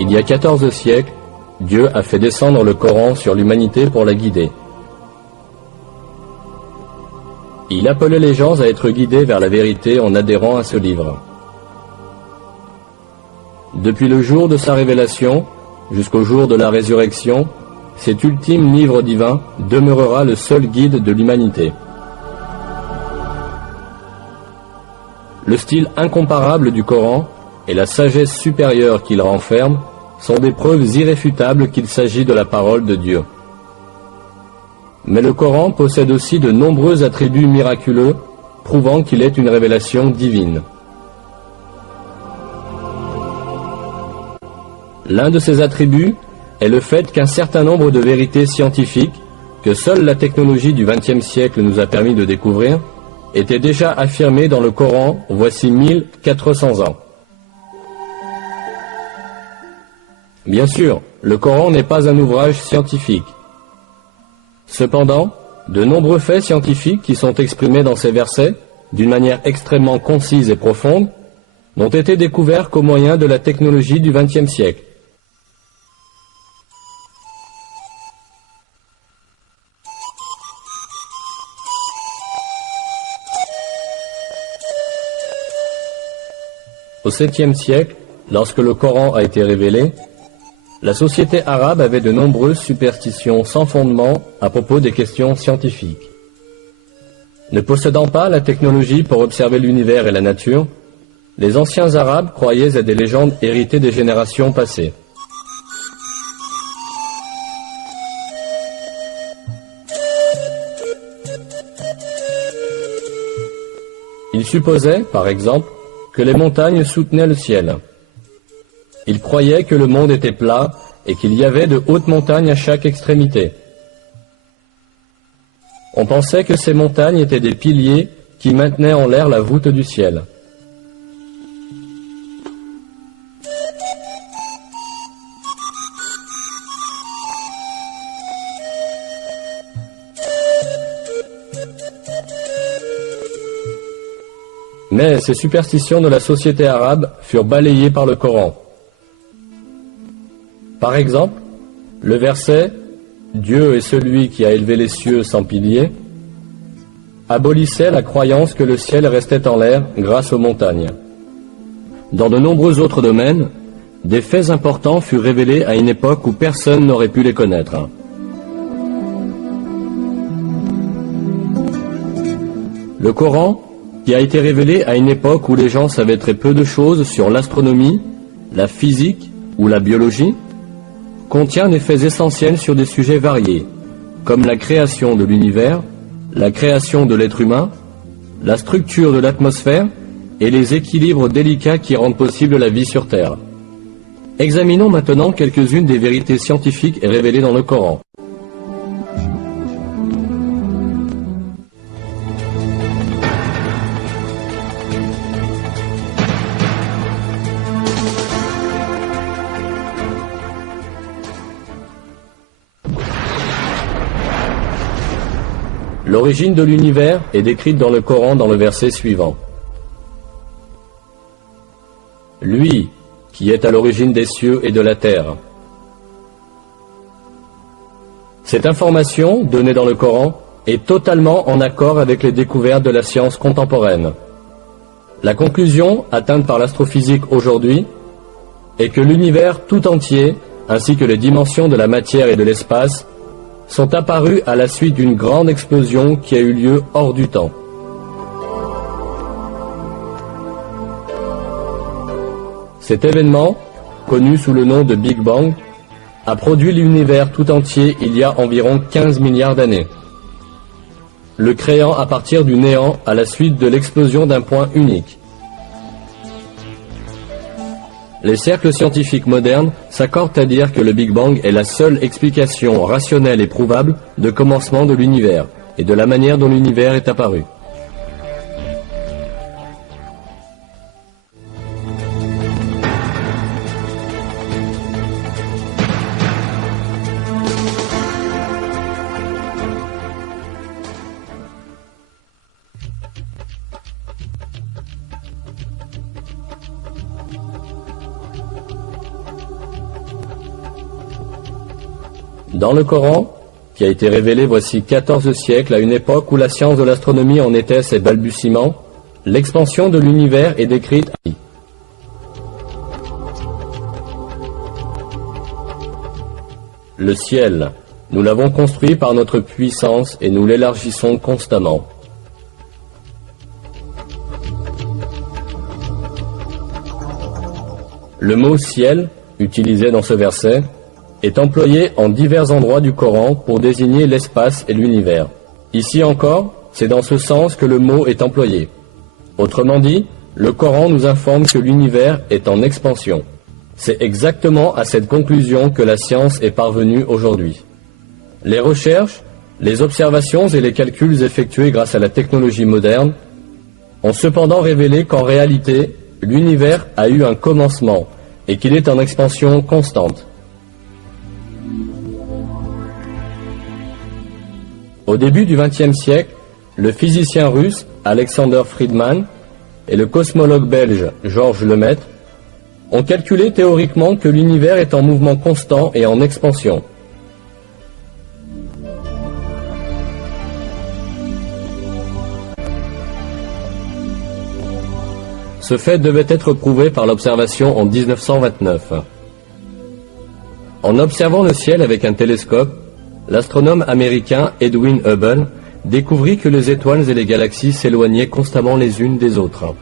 Il y a 14 siècles, Dieu a fait descendre le Coran sur l'humanité pour la guider. Il appelait les gens à être guidés vers la vérité en adhérant à ce livre. Depuis le jour de sa révélation jusqu'au jour de la résurrection, cet ultime livre divin demeurera le seul guide de l'humanité. Le style incomparable du Coran et la sagesse supérieure qu'il renferme sont des preuves irréfutables qu'il s'agit de la parole de Dieu. Mais le Coran possède aussi de nombreux attributs miraculeux prouvant qu'il est une révélation divine. L'un de ces attributs est le fait qu'un certain nombre de vérités scientifiques, que seule la technologie du XXe siècle nous a permis de découvrir, étaient déjà affirmées dans le Coran voici 1400 ans. Bien sûr, le Coran n'est pas un ouvrage scientifique. Cependant, de nombreux faits scientifiques qui sont exprimés dans ces versets, d'une manière extrêmement concise et profonde, n'ont été découverts qu'au moyen de la technologie du XXe siècle. Au 7e siècle, lorsque le Coran a été révélé, la société arabe avait de nombreuses superstitions sans fondement à propos des questions scientifiques. Ne possédant pas la technologie pour observer l'univers et la nature, les anciens arabes croyaient à des légendes héritées des générations passées. Ils supposaient, par exemple, que les montagnes soutenaient le ciel. Ils croyaient que le monde était plat et qu'il y avait de hautes montagnes à chaque extrémité. On pensait que ces montagnes étaient des piliers qui maintenaient en l'air la voûte du ciel. Mais ces superstitions de la société arabe furent balayées par le Coran. Par exemple, le verset « Dieu est celui qui a élevé les cieux sans piliers » abolissait la croyance que le ciel restait en l'air grâce aux montagnes. Dans de nombreux autres domaines, des faits importants furent révélés à une époque où personne n'aurait pu les connaître. Le Coran, qui a été révélé à une époque où les gens savaient très peu de choses sur l'astronomie, la physique ou la biologie, contient des faits essentiels sur des sujets variés, comme la création de l'univers, la création de l'être humain, la structure de l'atmosphère et les équilibres délicats qui rendent possible la vie sur Terre. Examinons maintenant quelques-unes des vérités scientifiques révélées dans le Coran. L'origine de l'univers est décrite dans le Coran dans le verset suivant. Lui, qui est à l'origine des cieux et de la terre. Cette information, donnée dans le Coran, est totalement en accord avec les découvertes de la science contemporaine. La conclusion, atteinte par l'astrophysique aujourd'hui, est que l'univers tout entier, ainsi que les dimensions de la matière et de l'espace, sont apparus à la suite d'une grande explosion qui a eu lieu hors du temps. Cet événement, connu sous le nom de Big Bang, a produit l'univers tout entier il y a environ 15 milliards d'années, le créant à partir du néant à la suite de l'explosion d'un point unique. Les cercles scientifiques modernes s'accordent à dire que le Big Bang est la seule explication rationnelle et prouvable de commencement de l'univers et de la manière dont l'univers est apparu. Dans le Coran, qui a été révélé voici 14 siècles à une époque où la science de l'astronomie en était à ses balbutiements, l'expansion de l'univers est décrite. Le ciel, nous l'avons construit par notre puissance et nous l'élargissons constamment. Le mot ciel, utilisé dans ce verset, est employé en divers endroits du Coran pour désigner l'espace et l'univers. Ici encore, c'est dans ce sens que le mot est employé. Autrement dit, le Coran nous informe que l'univers est en expansion. C'est exactement à cette conclusion que la science est parvenue aujourd'hui. Les recherches, les observations et les calculs effectués grâce à la technologie moderne ont cependant révélé qu'en réalité, l'univers a eu un commencement et qu'il est en expansion constante. Au début du XXe siècle, le physicien russe Alexander Friedmann et le cosmologue belge Georges Lemaître ont calculé théoriquement que l'univers est en mouvement constant et en expansion. Ce fait devait être prouvé par l'observation en 1929. En observant le ciel avec un télescope, l'astronome américain Edwin Hubble découvrit que les étoiles et les galaxies s'éloignaient constamment les unes des autres.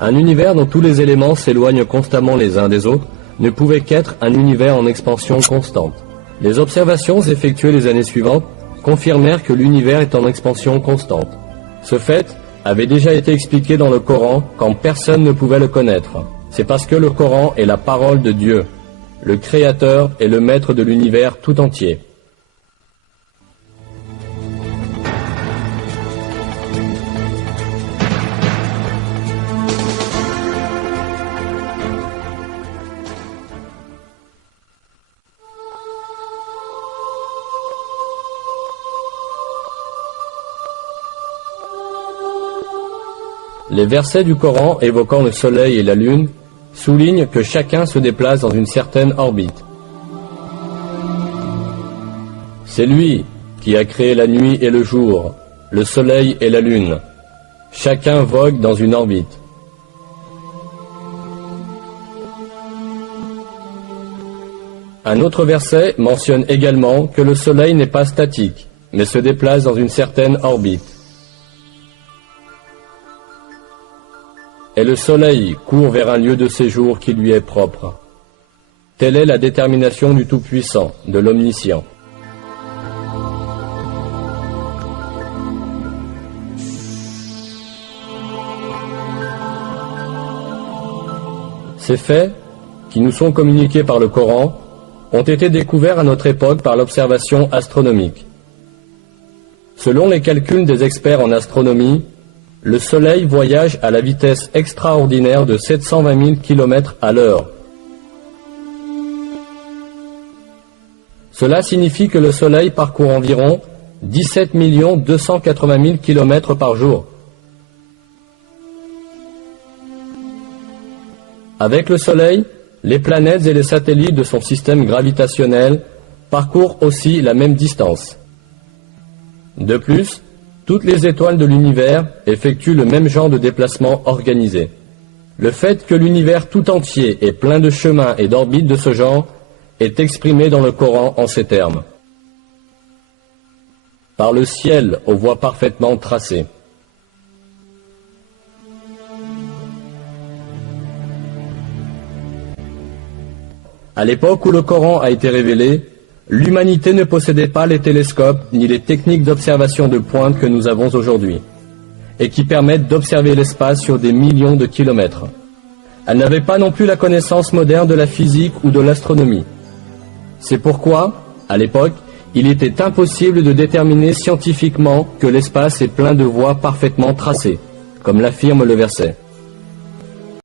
Un univers dont tous les éléments s'éloignent constamment les uns des autres ne pouvait qu'être un univers en expansion constante. Les observations effectuées les années suivantes confirmèrent que l'univers est en expansion constante. Ce fait avait déjà été expliqué dans le Coran quand personne ne pouvait le connaître. C'est parce que le Coran est la parole de Dieu, le Créateur et le Maître de l'univers tout entier. Les versets du Coran évoquant le soleil et la lune soulignent que chacun se déplace dans une certaine orbite. C'est lui qui a créé la nuit et le jour, le soleil et la lune. Chacun vogue dans une orbite. Un autre verset mentionne également que le soleil n'est pas statique, mais se déplace dans une certaine orbite. Et le soleil court vers un lieu de séjour qui lui est propre. Telle est la détermination du Tout-Puissant, de l'Omniscient. Ces faits, qui nous sont communiqués par le Coran, ont été découverts à notre époque par l'observation astronomique. Selon les calculs des experts en astronomie, le Soleil voyage à la vitesse extraordinaire de 720 000 km à l'heure. Cela signifie que le Soleil parcourt environ 17 280 000 km par jour. Avec le Soleil, les planètes et les satellites de son système gravitationnel parcourent aussi la même distance. De plus, toutes les étoiles de l'univers effectuent le même genre de déplacement organisé. Le fait que l'univers tout entier est plein de chemins et d'orbites de ce genre est exprimé dans le Coran en ces termes. Par le ciel aux voies parfaitement tracées. À l'époque où le Coran a été révélé, l'humanité ne possédait pas les télescopes ni les techniques d'observation de pointe que nous avons aujourd'hui, et qui permettent d'observer l'espace sur des millions de kilomètres. Elle n'avait pas non plus la connaissance moderne de la physique ou de l'astronomie. C'est pourquoi, à l'époque, il était impossible de déterminer scientifiquement que l'espace est plein de voies parfaitement tracées, comme l'affirme le verset.